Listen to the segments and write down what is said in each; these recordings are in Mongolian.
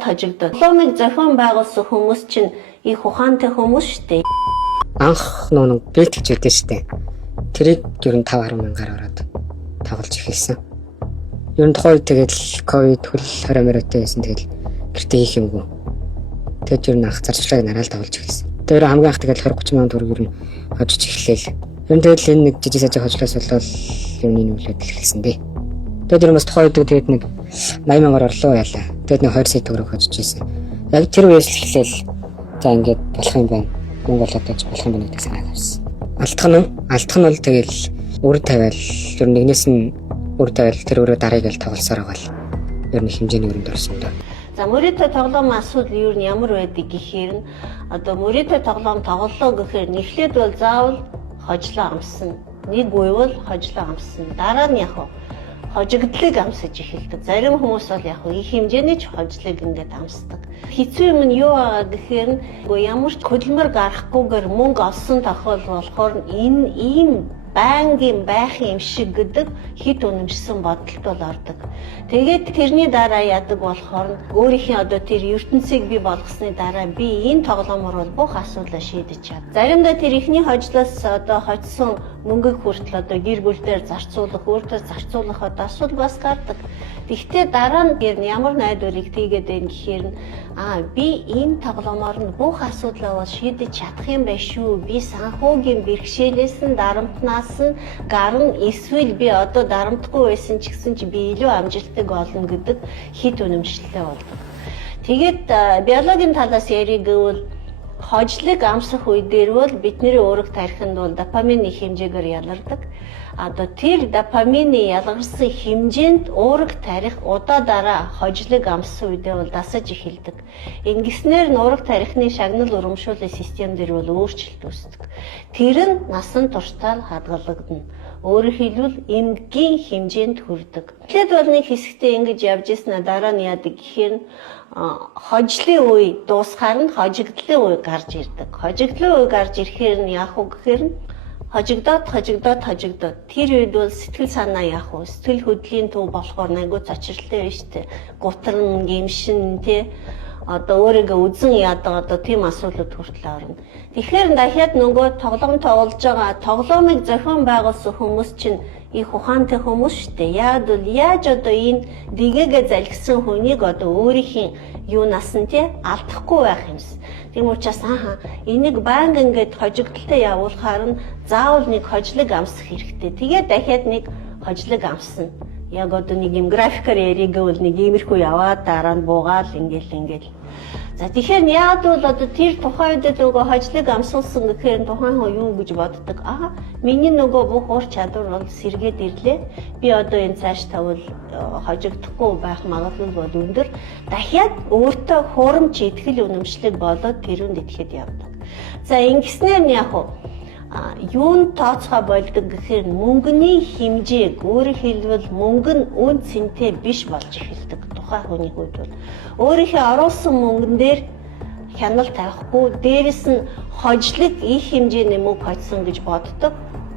хожигдоод. Ломыг зохион байгуулсан хүмүүс чинь их ухаантай хүмүүс шүү дээ. Анх нүүн бэлт гэж үүдээ шүү дээ. Тэрийг ер нь 5-10 мянгаар ороод тоглож эхэлсэн. Ер нь тухайн үед тэгэл ковид хөл 20 мөрөтэй байсан. Тэгэл гэртээ хийх юмгүй. Тэгэд ер нь анх зарчлагыг нараал тоглож эхэлсэн. Тэр хамгийн анх тэгэл 20-30 мянган төгрөг ер нь хожиж эхлэв. Ер нь тэгэл энэ нэг жижиг сажиг хожлоос болол ер нь энэ үйлдэл эхэлсэн дээ. Тэгээд ер нь бас тухайн үед тэгээд нэг 80 мянгаар орлоо яалаа. Тэгээд нэг 2 сая төгрөг хожиж ийсэн. Яг тэр үеэс эхлээл за ингээд болох юм байна. Монгол одож болох юм байна гэсэн айгаарсан. Алдах нь бол тэгэл үр тавиал ер нь нэгнээс нь үр тавиал тэр өөрөө дарыг л тоглосоор байгаа л ер нь хэмжээний өрөнд орсон доо. За мөрөдө тоглоом асуудал юу нь ямар байдаг гэхээр нь одоо мөрөдө тоглоом тоглолоо гэхээр эхлээд бол заавал хожлоо амсна. Нэг үевэл хожлоо амсна. Дараа нь яг хожигдлыг амсаж эхэлдэг. Зарим хүмүүс бол яг их хэмжээний ч хожлыг ингээд амсдаг. Хэцүү юм нь юу байгаа гэхээр нь ямар ч хөдөлмөр гарахгүйгээр мөнгө олсон тохиолдол болохоор энэ ийм бангийн байх юм шиг гэдэг хит үнэмшсэн бодолд бол ордог. Тэгээд тэрний дараа яадаг болохоор өөрийнхөө одоо тэр ертөнцийг бий болгосны дараа би энэ тоглоомор бол бүх асуудлаа шийдэж чад. Заримдаа тэр ихний хожлоос одоо хоцсон мөнгөг хүртэл одоо гэр бүлдээр зарцуулах, өөртөө зарцуулах одоо асуудал бас гардаг. Гэхдээ дараа нь ямар найдварыг тийгээд байна гэхээр нь би энэ тоглоомор нь бүх асуудлаа бол шийдэж чадах юм байна шүү. Би санхүүгийн бэрхшээлээс нь дарамтнаас нь гарна эсвэл би одоо дарамтгүй байсан ч гэсэн чи би илүү амжилттай болно гэдэг хит үнэмшилтэй болдог. Тэгээд биологийн талаас ярих гэвэл хожлыг амсах үе дээр бол бидний уурах тархинд бол допамины хэмжээгээр ялгардаг. Одоо тэр допамины ялгарсан хэмжээнд уурах тарих удаа дараа хожлыг амссан үедээ бол дасаж эхэлдэг. Ингэснээр нь уурах тарихны шагнал урамшууллын систем дээр бол өөрчлөлт үүсдэг. Тэр нь насан туршдаа хадгалагдана. Өөрөөр хэлбэл эмгэгийн хэмжээнд хүрдэг. Тэгэхэд бол нэг хэсэгтээ ингэж явж ирсэн дараа нь яадаг гэхээр хожлын үе дуусгаар нь хожигдлын үе гарч ирдэг. Хожигдлын үе гарч ирэхээр нь яах вэ гэхээр нь хожигдоод тэр үед бол сэтгэл санаа яах вэ? Сэтгэл хөдлөлийн төв болохоор айгүй цочролтой байна шүү дээ. Гутран, гэмшин тий одоо өөрийгөө үзэн яадаг одоо тийм асуудлууд хүртэл орно. Тэгэхээр дахиад нөгөө тоглоом тоглож байгаа тоглоомыг зохион байгуулсан хүмүүс чинь их ухаантай хүмүүс шүү дээ. Яаж одоо энэ дэгээгээ залгисан хүнийг одоо өөрийнхөө юунаас нь тий алдахгүй байх юмс. Тийм учраас энийг банк ингээд хожигдолтой явуулахаар нь заавал нэг хожлыг амсах хэрэгтэй. Тэгээд дахиад нэг хожлыг амсна. Яг одоо нэг юм графикаар яригвал нэг иймэрхүү яваад дараа нь буугаал ингээл. За тэгэхээр яад бол одоо тэр тухайн үед нөгөө хожлыг амсуулсан гэхээр тухайн хүн юу гэж боддог? Миний нөгөө бүх ур чадвар бол сэргээд ирлээ. Би одоо энэ цааш тавал хожигдохгүй байх магадлал бол өндөр. Дахиад өөртөө хурамч итгэл үнэмшлэг болоод тэрүүнд итгэхэд явдаг. За ингэснээр нь яг юунд тооцоо болдог гэхээр мөнгөний хэмжээг өөрөөр хэлбэл мөнгө нь үн цэнтэй биш болж эхэлдэг. Тухайн хүний хувьд бол өөрийнхөө оруулсан мөнгөн дээр хяналт тавихгүй дээрэс нь хожлыг их хэмжээний мөнгө хоцсон гэж боддог.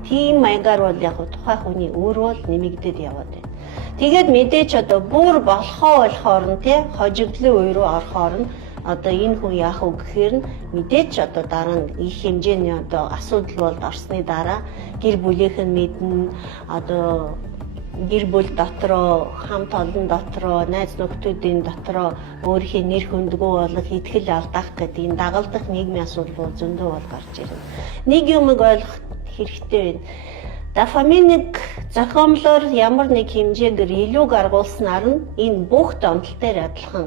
Тийм маягаар бол яг тухайн хүний өөр бол нэмэгдээд яваад байна. Тэгээд мэдээч одоо бүр болохоор нь тий хожигдлын үе рүү орохоор нь одоо энэ хүн яах вэ гэхээр нь мэдээч одоо дараа нь их хэмжээний одоо асуудал болд орсны дараа гэр бүлийнх нь мэднэ одоо гэр бүл дотроо хамт олон дотроо найз нөхдүүдийн дотроо өөрийнхөө нэр хүндгүү болох итгэл алдах гэдэг энэ дагалдах нийгмийн асуудал бол зөндөө бол гарч ирнэ. Нэг юмыг ойлгох хэрэгтэй байна. Дофаминыг зохиомлоор ямар нэг хэмжээгээр илүү гаргуулснаар нь энэ бүх донтолтоор адилхан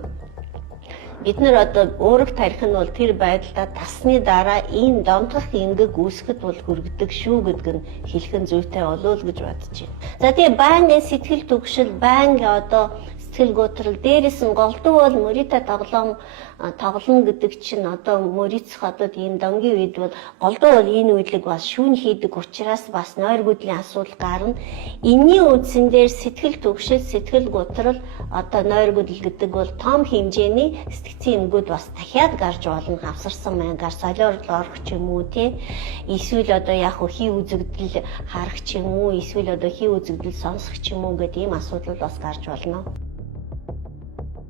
бид нар одоо уурах тарих нь бол тэр байдлаа тасны дараа ийм донтох эмгэг үүсгэхэд бол хүргэдэг шүү гэдг нь хэлхэн зүйтэй болов л гэж бодож байна. За тэгээ банкны сэтгэл түгшил, банк одоо сэтгэл готрол дээрээс нь голдуу бол мөрөдө тоглоом тоглоно гэдэг чинь одоо мөрөцөх одоо ийм донгийн үед бол голдуу бол энэ үйлийг бас шүүн хийдэг учраас бас нойр гүдлийн асуудал гарна. Энийн үндсэн дээр сэтгэл түгшил, сэтгэл готрол одоо нойр гүдэл гэдэг бол том хэмжээний сэтгцийн эмгүүд бас дахиад гарч болно. Хавсарсан маягаар солиорлол орох ч юм уу тий. Эсвэл одоо яг хий үзэгдэл харах ч юм уу, эсвэл одоо хий үзэгдэл сонсох ч юм уу гэдэг ийм асуудал бас гарч болно.